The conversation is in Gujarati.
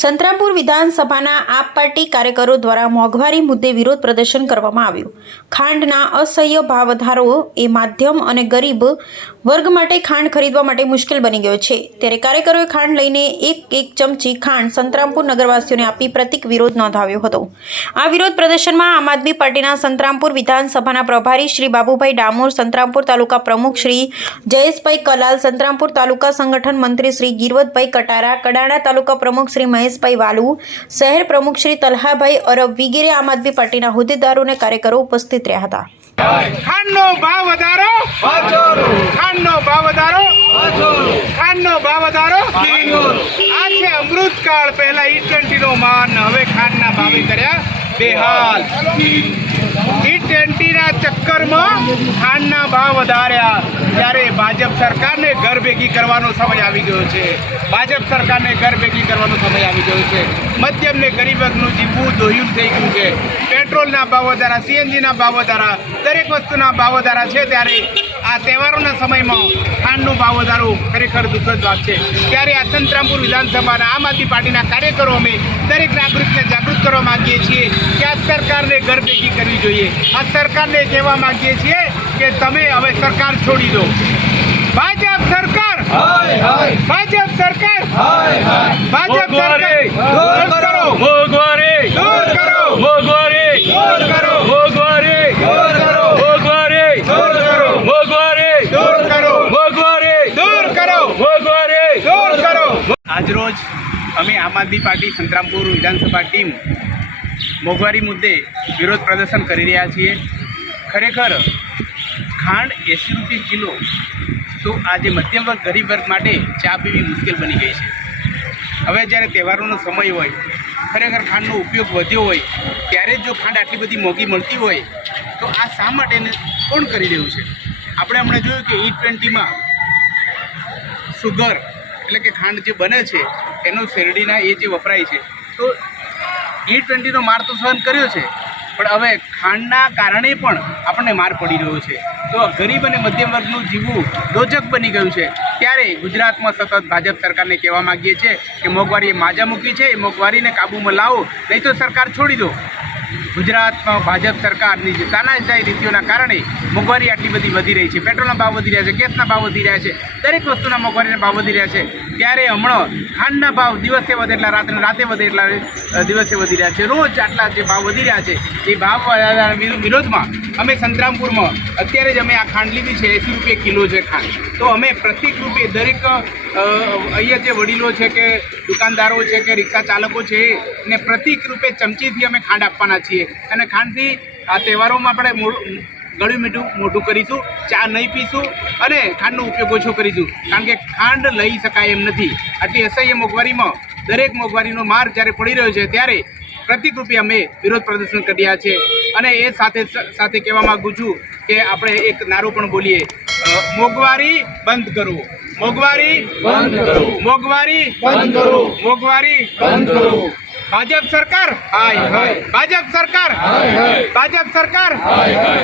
સંતરામપુર વિધાનસભાના આપ પાર્ટી કાર્યકરો દ્વારા મોંઘવારી મુદ્દે વિરોધ પ્રદર્શન કરવામાં આવ્યું। ખાંડના અસહ્ય ભાવ વધારો એ માધ્યમ અને ગરીબ વર્ગ માટે ખાંડ ખરીદવા માટે મુશ્કેલ બની ગયો છે, ત્યારે કાર્યકરોએ ખાંડ લઈને એક ચમચી ખાંડ સંતરામપુર નગરવાસીઓને આપી પ્રતિક વિરોધ નોંધાવ્યો હતો। આ વિરોધ પ્રદર્શનમાં આમ આદમી પાર્ટીના સંતરામપુર વિધાનસભાના પ્રભારી શ્રી બાબુભાઈ ડામોર, સંતરામપુર તાલુકા પ્રમુખ શ્રી જયેશભાઈ કલાલ, સંતરામપુર તાલુકા સંગઠન મંત્રી શ્રી ગિરવતભાઈ કટારા, કડાણા તાલુકા પ્રમુખ શ્રી મહેશભાઈ વાલુ, શહેર પ્રમુખ શ્રી તલહાભાઈ અરબ વગેરે આમ આદમી પાર્ટીના હોદ્દેદારો અને કાર્યકરો ઉપસ્થિત રહ્યા હતા। ખાંડનો ભાવ વધારો, ખાંડનો ભાવ વધારો, ખાંડનો ભાવ વધારો। આ છે અમૃતકાળ, પહેલા E20 નો માન, હવે ખાંડના ભાવે કર્યા બેહાલ। E20 ના ચક્કરમાં ખાંડના ભાવ વધાર્યા, ત્યારે ભાજપ સરકારને ઘર ભેગી કરવાનો સમય આવી ગયો છે। ભાજપ સરકારને ઘર ભેગી કરવાનો સમય આવી ગયો છે। મધ્યમ ને ગરીબ વર્ગનું જીવવું દોહ્યું થઈ ગયું છે। પેટ્રોલના ભાવ વધારા, CNGના ભાવ વધારા, દરેક વસ્તુના ભાવ વધારા છે। ત્યારે આ તહેવારોના સમયમાં ખાંડનો ભાવ વધારો ખરેખર દુઃખદ વાત છે। ત્યારે આ સંતરામપુર વિધાનસભાના આમ આદમી પાર્ટીના કાર્યકરો અમે દરેક નાગરિકને જાગૃત કરવા માગીએ છીએ કે આ સરકારને ઘર ભેગી કરવી જોઈએ। આ સરકારને કહેવા માગીએ છીએ કે તમે હવે સરકાર છોડી દો। ભાજપ સરકાર, ભાજપ સરકાર, ભાજપ સરકાર દૂર કરો, મોંઘવારી દૂર કરો, મોંઘવારી દૂર કરો, મોંઘવારી દૂર કરો, મોંઘવારી દૂર કરો, મોંઘવારી દૂર કરો, મોંઘવારી દૂર કરો, મોંઘવારી દૂર કરો। આજરોજ અમે આમ આદમી પાર્ટી સંતરામપુર વિધાનસભા ટીમ મોંઘવારી મુદ્દે વિરોધ પ્રદર્શન કરી રહ્યા છીએ। ખરેખર ખાંડ 80 રૂપિયા કિલો, તો આજે મધ્યમ વર્ગ ગરીબ વર્ગ માટે ચા પીવી મુશ્કેલ બની ગઈ છે। હવે જ્યારે તહેવારોનો સમય હોય, ખરેખર ખાંડનો ઉપયોગ વધ્યો હોય, ત્યારે જો ખાંડ આટલી બધી મોંઘી મળતી હોય તો આ શા માટે કોણ કરી રહ્યું છે? આપણે હમણાં જોયું કે E20માં સુગર એટલે કે ખાંડ જે બને છે એનો શેરડીના એ જે વપરાય છે, તો E20નો માર તો સહન કર્યો છે, પણ હવે ખાંડના કારણે પણ આપણને માર પડી રહ્યો છે। તો ગરીબ અને મધ્યમ વર્ગનું જીવવું દોજક બની ગયું છે। ત્યારે ગુજરાતમાં સતત ભાજપ સરકારને કહેવા માગીએ છીએ કે મોંઘવારીએ માજા મૂકી છે, એ મોંઘવારીને કાબૂમાં લાવો, નહીં તો સરકાર છોડી દો। ગુજરાતમાં ભાજપ સરકારની જે તાનાશાહી નીતિઓના કારણે મોંઘવારી આટલી બધી વધી રહી છે। પેટ્રોલના ભાવ વધી રહ્યા છે, ગેસના ભાવ વધી રહ્યા છે, દરેક વસ્તુના મોંઘવારીના ભાવ વધી રહ્યા છે। ત્યારે હમણાં ખાંડના ભાવ દિવસે વધે એટલા રાતે વધે એટલા દિવસે વધી રહ્યા છે। રોજ આટલા જે ભાવ વધી રહ્યા છે, એ ભાવ વિરોધમાં અમે સંતરામપુરમાં અત્યારે જ અમે આ ખાંડ લીધી છે। 80 રૂપિયા કિલો છે ખાંડ। તો અમે પ્રતિક રૂપે દરેક અહીંયા જે વડીલો છે કે દુકાનદારો છે કે રિક્ષા ચાલકો છે ને પ્રતિક રૂપે ચમચીથી અમે ખાંડ આપવાના છીએ। અને ખાંડથી આ તહેવારોમાં આપણે ગળ્યું મીઠું મોઢું કરીશું, ચા નહીં પીશું અને ખાંડનો ઉપયોગ ઓછો કરીશું, કારણ કે ખાંડ લઈ શકાય એમ નથી। આટલી અસહ્ય મોંઘવારીમાં દરેક મોંઘવારીનો માર જ્યારે પડી રહ્યો છે, ત્યારે પ્રતિક રૂપે અમે વિરોધ પ્રદર્શન કરી રહ્યા છીએ। અને એ સાથે કહેવા માગું છું કે આપણે એક નારો પણ બોલીએ, મોંઘવારી બંધ કરો, મોંઘવારી બંધ કરો, મોંઘવારી બંધ કરો, મોંઘવારી બંધ કરો। ભાજપ સરકાર, હાય હાય, ભાજપ સરકાર, હાય હાય, ભાજપ સરકાર, હાય હાય।